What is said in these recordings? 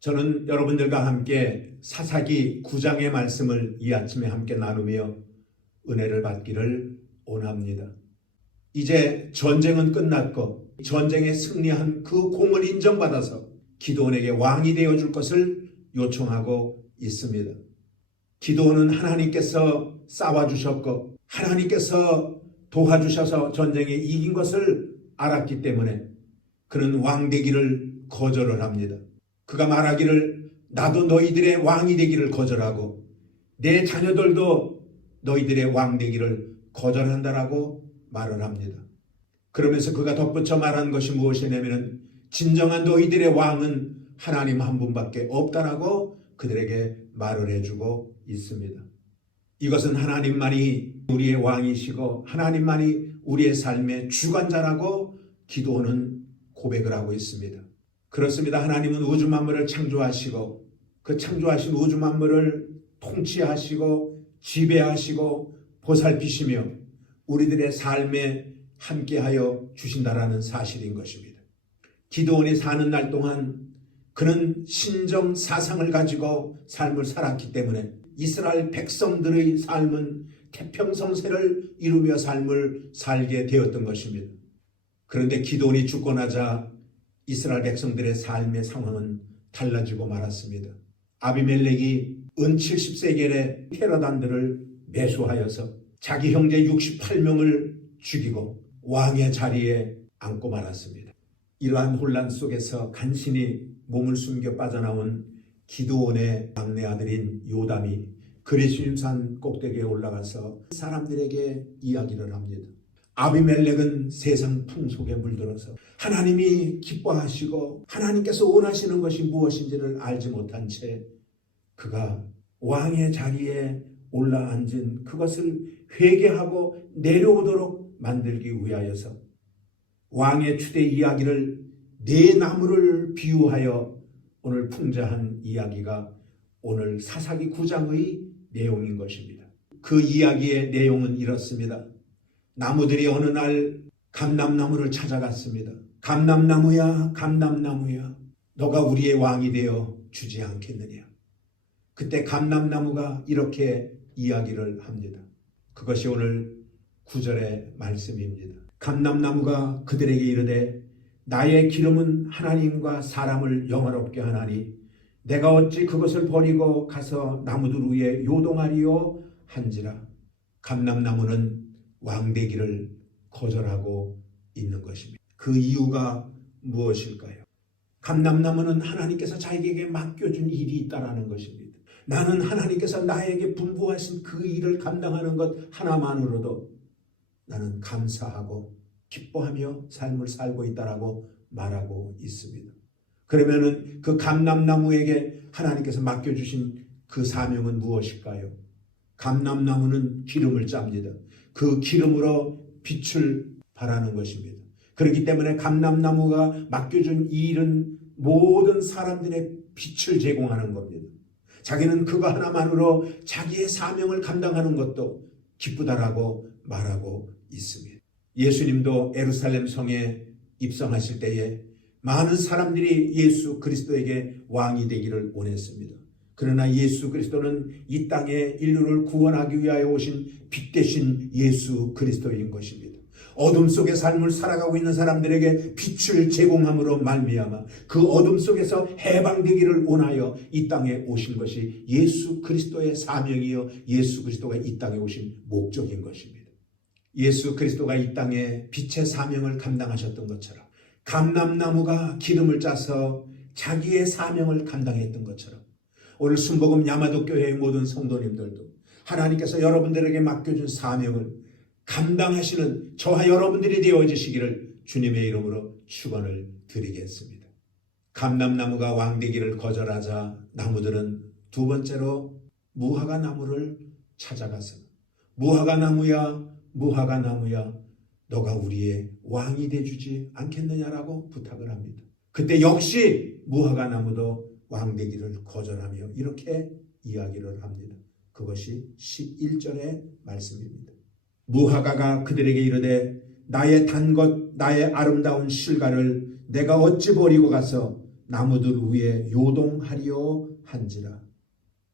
저는 여러분들과 함께 사사기 9장의 말씀을 이 아침에 함께 나누며 은혜를 받기를 원합니다. 이제 전쟁은 끝났고 전쟁에 승리한 그 공을 인정받아서 기드온에게 왕이 되어줄 것을 요청하고 있습니다. 기드온은 하나님께서 싸워주셨고 하나님께서 도와주셔서 전쟁에 이긴 것을 알았기 때문에 그는 왕 되기를 거절을 합니다. 그가 말하기를 나도 너희들의 왕이 되기를 거절하고 내 자녀들도 너희들의 왕 되기를 거절한다라고 말을 합니다. 그러면서 그가 덧붙여 말한 것이 무엇이냐면 진정한 너희들의 왕은 하나님 한 분밖에 없다라고 그들에게 말을 해주고 있습니다. 이것은 하나님만이 우리의 왕이시고 하나님만이 우리의 삶의 주관자라고 기드온은 고백을 하고 있습니다. 그렇습니다. 하나님은 우주 만물을 창조하시고 그 창조하신 우주 만물을 통치하시고 지배하시고 보살피시며 우리들의 삶에 함께하여 주신다라는 사실인 것입니다. 기드온이 사는 날 동안 그는 신정 사상을 가지고 삶을 살았기 때문에 이스라엘 백성들의 삶은 태평성세를 이루며 삶을 살게 되었던 것입니다. 그런데 기드온이 죽고 나자 이스라엘 백성들의 삶의 상황은 달라지고 말았습니다. 아비멜렉이 은 70세겔의 테러단들을 매수하여서 자기 형제 68명을 죽이고 왕의 자리에 앉고 말았습니다. 이러한 혼란 속에서 간신히 몸을 숨겨 빠져나온 기드온의 막내 아들인 요담이 그리심산 꼭대기에 올라가서 사람들에게 이야기를 합니다. 아비멜렉은 세상 풍속에 물들어서 하나님이 기뻐하시고 하나님께서 원하시는 것이 무엇인지를 알지 못한 채 그가 왕의 자리에 올라앉은 그것을 회개하고 내려오도록 만들기 위하여서 왕의 추대 이야기를 네 나무를 비유하여 오늘 풍자한 이야기가 오늘 사사기 9장의 내용인 것입니다. 그 이야기의 내용은 이렇습니다. 나무들이 어느 날 감람나무를 찾아갔습니다. 감람나무야, 감람나무야, 너가 우리의 왕이 되어 주지 않겠느냐. 그때 감람나무가 이렇게 이야기를 합니다. 그것이 오늘 9절의 말씀입니다. 감람나무가 그들에게 이르되 나의 기름은 하나님과 사람을 영화롭게 하나니 내가 어찌 그것을 버리고 가서 나무들 위에 요동하리요 한지라. 감람나무는 왕되기를 거절하고 있는 것입니다. 그 이유가 무엇일까요? 감람나무는 하나님께서 자기에게 맡겨준 일이 있다라는 것입니다. 나는 하나님께서 나에게 분부하신 그 일을 감당하는 것 하나만으로도 나는 감사하고 기뻐하며 삶을 살고 있다라고 말하고 있습니다. 그러면은 그 감람나무에게 하나님께서 맡겨주신 그 사명은 무엇일까요? 감람나무는 기름을 짭니다. 그 기름으로 빛을 발하는 것입니다. 그렇기 때문에 감람나무가 맡겨준 이 일은 모든 사람들의 빛을 제공하는 겁니다. 자기는 그거 하나만으로 자기의 사명을 감당하는 것도 기쁘다라고 말하고 있습니다. 예수님도 예루살렘 성에 입성하실 때에 많은 사람들이 예수 그리스도에게 왕이 되기를 원했습니다. 그러나 예수 그리스도는 이 땅에 인류를 구원하기 위하여 오신 빛 대신 예수 그리스도인 것입니다. 어둠 속의 삶을 살아가고 있는 사람들에게 빛을 제공함으로 말미암아 그 어둠 속에서 해방되기를 원하여 이 땅에 오신 것이 예수 그리스도의 사명이요 예수 그리스도가 이 땅에 오신 목적인 것입니다. 예수 그리스도가 이 땅에 빛의 사명을 감당하셨던 것처럼 감람나무가 기름을 짜서 자기의 사명을 감당했던 것처럼 오늘 순복음 야마도 교회의 모든 성도님들도 하나님께서 여러분들에게 맡겨준 사명을 감당하시는 저와 여러분들이 되어주시기를 주님의 이름으로 축원을 드리겠습니다. 감람나무가 왕되기를 거절하자 나무들은 두 번째로 무화과 나무를 찾아가서 무화과 나무야 무화과 나무야 너가 우리의 왕이 되주지 않겠느냐라고 부탁을 합니다. 그때 역시 무화과 나무도 왕되기를 거절하며 이렇게 이야기를 합니다. 그것이 11절의 말씀입니다. 무화과가 그들에게 이르되 나의 단 것 나의 아름다운 실과를 내가 어찌 버리고 가서 나무들 위에 요동하리요 한지라.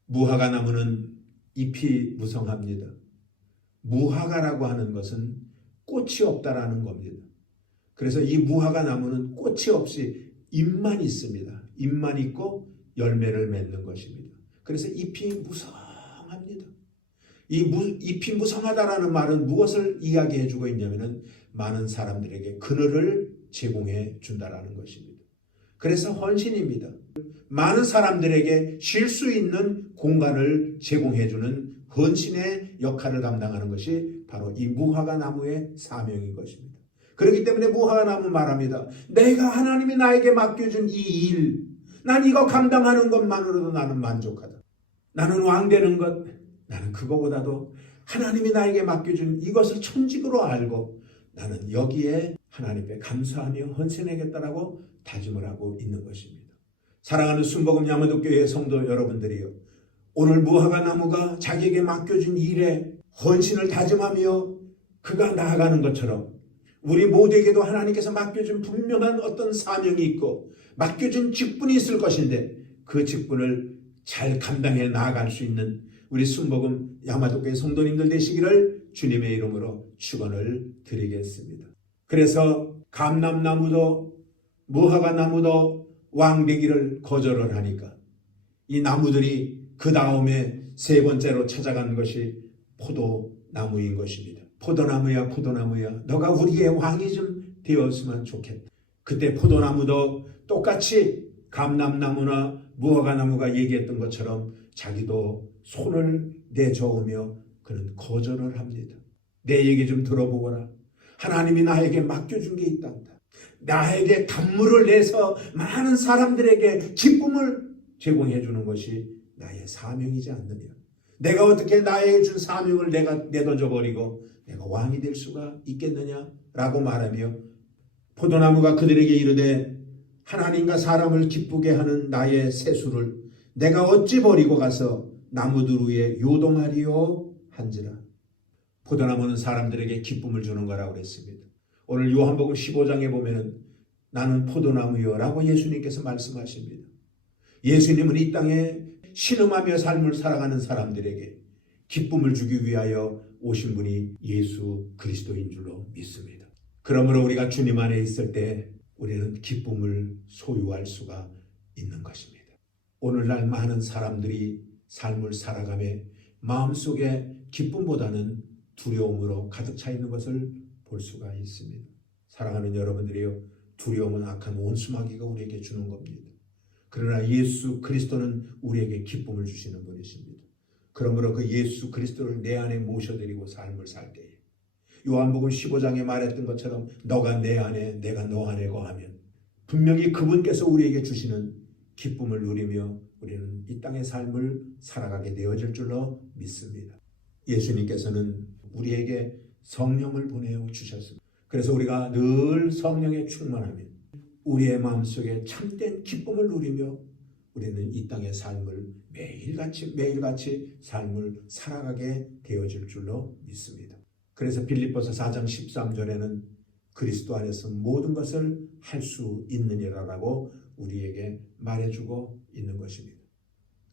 무화과 나무는 잎이 무성합니다. 무화과라고 하는 것은 꽃이 없다라는 겁니다. 그래서 이 무화과 나무는 꽃이 없이 잎만 있습니다. 잎만 있고 열매를 맺는 것입니다. 그래서 잎이 무성합니다. 잎이 무성하다라는 말은 무엇을 이야기해 주고 있냐면은 많은 사람들에게 그늘을 제공해 준다라는 것입니다. 그래서 헌신입니다. 많은 사람들에게 쉴 수 있는 공간을 제공해 주는 헌신의 역할을 감당하는 것이 바로 이 무화과 나무의 사명인 것입니다. 그렇기 때문에 무화과 나무 말합니다. 내가 하나님이 나에게 맡겨준 이 일, 난 이거 감당하는 것만으로도 나는 만족하다. 나는 왕 되는 것, 나는 그거보다도 하나님이 나에게 맡겨준 이것을 천직으로 알고 나는 여기에 하나님께 감사하며 헌신하겠다라고 다짐을 하고 있는 것입니다. 사랑하는 순복음 야마도교회 성도 여러분들이요, 오늘 무화과 나무가 자기에게 맡겨준 일에 헌신을 다짐하며 그가 나아가는 것처럼 우리 모두에게도 하나님께서 맡겨준 분명한 어떤 사명이 있고 맡겨준 직분이 있을 것인데 그 직분을 잘 감당해 나아갈 수 있는 우리 순복음 야마도교회 성도님들 되시기를 주님의 이름으로 축원을 드리겠습니다. 그래서 감람나무도 무화과 나무도 왕되기를 거절을 하니까 이 나무들이 그 다음에 세 번째로 찾아간 것이 포도나무인 것입니다. 포도나무야 포도나무야 너가 우리의 왕이 좀 되었으면 좋겠다. 그때 포도나무도 똑같이 감람나무나 무화과나무가 얘기했던 것처럼 자기도 손을 내저으며 그는 거절을 합니다. 내 얘기 좀 들어보거라. 하나님이 나에게 맡겨준 게 있단다. 나에게 단물을 내서 많은 사람들에게 기쁨을 제공해 주는 것이 나의 사명이지 않느냐. 내가 어떻게 나에게 준 사명을 내가 내던져 버리고 내가 왕이 될 수가 있겠느냐라고 말하며 포도나무가 그들에게 이르되 하나님과 사람을 기쁘게 하는 나의 세수를 내가 어찌 버리고 가서 나무들 위에 요동하리요 한지라. 포도나무는 사람들에게 기쁨을 주는 거라고 그랬습니다. 오늘 요한복음 15장에 보면은 나는 포도나무요 라고 예수님께서 말씀하십니다. 예수님은 이 땅에 신음하며 삶을 살아가는 사람들에게 기쁨을 주기 위하여 오신 분이 예수 그리스도인 줄로 믿습니다. 그러므로 우리가 주님 안에 있을 때 우리는 기쁨을 소유할 수가 있는 것입니다. 오늘날 많은 사람들이 삶을 살아가며 마음속에 기쁨보다는 두려움으로 가득 차 있는 것을 볼 수가 있습니다. 사랑하는 여러분들이요, 두려움은 악한 원수마귀가 우리에게 주는 겁니다. 그러나 예수 그리스도는 우리에게 기쁨을 주시는 분이십니다. 그러므로 그 예수 그리스도를 내 안에 모셔드리고 삶을 살 때에 요한복음 15장에 말했던 것처럼 너가 내 안에 내가 너 안에 거하면 분명히 그분께서 우리에게 주시는 기쁨을 누리며 우리는 이 땅의 삶을 살아가게 되어질 줄로 믿습니다. 예수님께서는 우리에게 성령을 보내어 주셨습니다. 그래서 우리가 늘 성령에 충만하며 우리의 마음속에 참된 기쁨을 누리며 우리는 이 땅의 삶을 매일같이 삶을 살아가게 되어질 줄로 믿습니다. 그래서 빌립보서 4장 13절에는 그리스도 안에서 모든 것을 할 수 있느니라라고 우리에게 말해주고 있는 것입니다.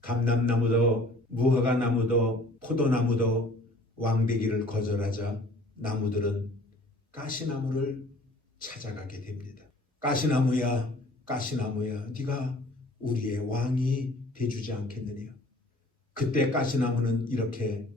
감람나무도 무화과나무도 포도나무도 왕되기를 거절하자 나무들은 가시나무를 찾아가게 됩니다. 가시나무야 가시나무야 네가 우리의 왕이 되주지 않겠느냐. 그때 가시나무는 이렇게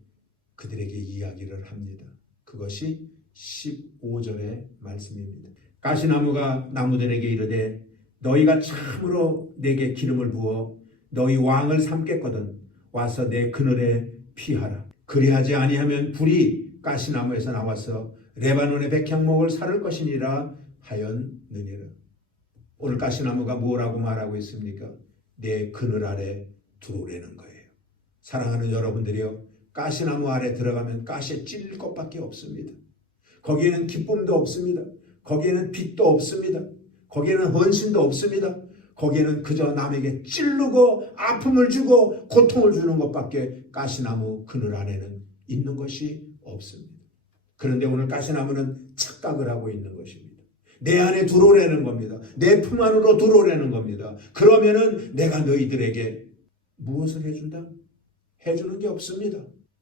그들에게 이야기를 합니다. 그것이 15절의 말씀입니다. 가시나무가 나무들에게 이르되 너희가 참으로 내게 기름을 부어 너희 왕을 삼겠거든 와서 내 그늘에 피하라. 그리하지 아니하면 불이 가시나무에서 나와서 레바논의 백향목을 사를 것이니라 하였느니라. 오늘 가시나무가 뭐라고 말하고 있습니까? 내 그늘 아래 들어오라는 거예요. 사랑하는 여러분들이요, 가시나무 아래 들어가면 가시에 찔릴 것밖에 없습니다. 거기에는 기쁨도 없습니다. 거기에는 빛도 없습니다. 거기에는 헌신도 없습니다. 거기에는 그저 남에게 찌르고 아픔을 주고 고통을 주는 것밖에 가시나무 그늘 안에는 있는 것이 없습니다. 그런데 오늘 가시나무는 착각을 하고 있는 것입니다. 내 안에 들어오라는 겁니다. 내 품 안으로 들어오라는 겁니다. 그러면은 내가 너희들에게 무엇을 해준다? 해주는 게 없습니다.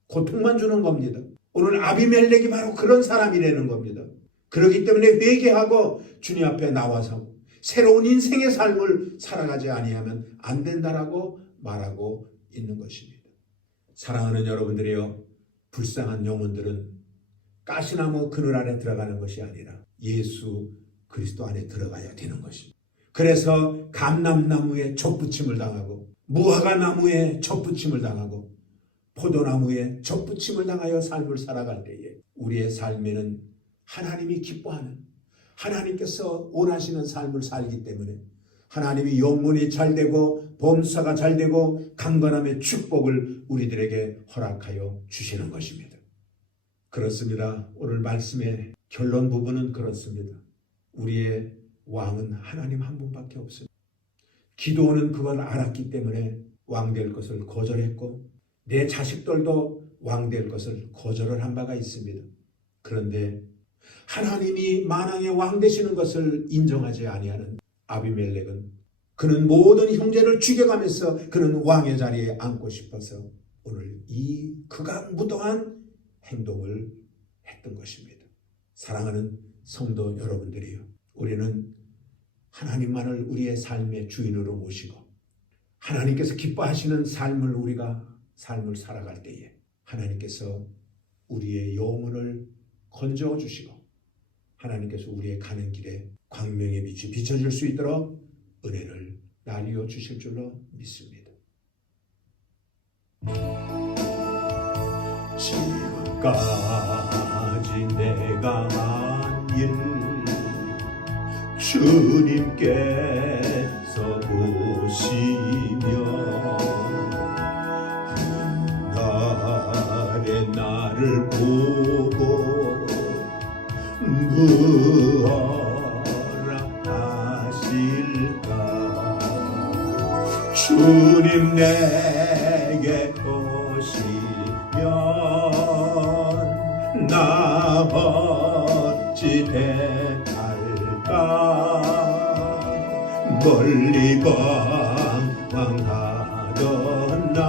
고통만 주는 겁니다. 오늘 아비멜렉이 바로 그런 사람이라는 겁니다. 그렇기 때문에 회개하고 주님 앞에 나와서 새로운 인생의 삶을 살아가지 아니하면 안 된다라고 말하고 있는 것입니다. 사랑하는 여러분들이요, 불쌍한 영혼들은 가시나무 그늘 안에 들어가는 것이 아니라 예수 그리스도 안에 들어가야 되는 것입니다. 그래서 감람나무에 젖붙임을 당하고 무화과나무에 젖붙임을 당하고 포도나무에 젖붙임을 당하여 삶을 살아갈 때에 우리의 삶에는 하나님이 기뻐하는, 하나님께서 원하시는 삶을 살기 때문에 하나님이 영혼이 잘되고 범사가 잘되고 강건함의 축복을 우리들에게 허락하여 주시는 것입니다. 그렇습니다. 오늘 말씀의 결론 부분은 그렇습니다. 우리의 왕은 하나님 한 분밖에 없습니다. 기도는 그걸 알았기 때문에 왕 될 것을 거절했고 내 자식들도 왕 될 것을 거절을 한 바가 있습니다. 그런데 하나님이 만왕의 왕 되시는 것을 인정하지 아니하는 아비멜렉은 그는 모든 형제를 죽여가면서 그는 왕의 자리에 앉고 싶어서 오늘 이 극악무도한 행동을 했던 것입니다. 사랑하는 성도 여러분들이요, 우리는 하나님만을 우리의 삶의 주인으로 모시고 하나님께서 기뻐하시는 삶을 살아갈 때에 하나님께서 우리의 영혼을 건져 주시고 하나님께서 우리의 가는 길에 광명의 빛이 비춰질 수 있도록 은혜를 나뉘어 주실 줄로 믿습니다. 지금까지 내가 한 일 주님께서 보시며 그날의 나를 보고 무엇라 하실까. 주님 내게 오시면 나 어찌 대할까. 멀리 방황하던 나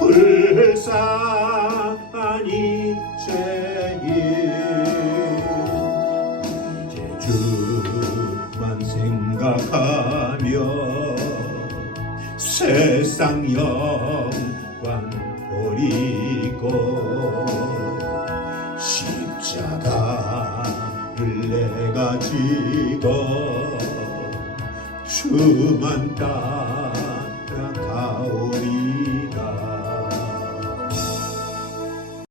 불쌍한 이제에 이제 주만 생각하며 세상 영광 버리고 십자가를 내가 지고 주만 따라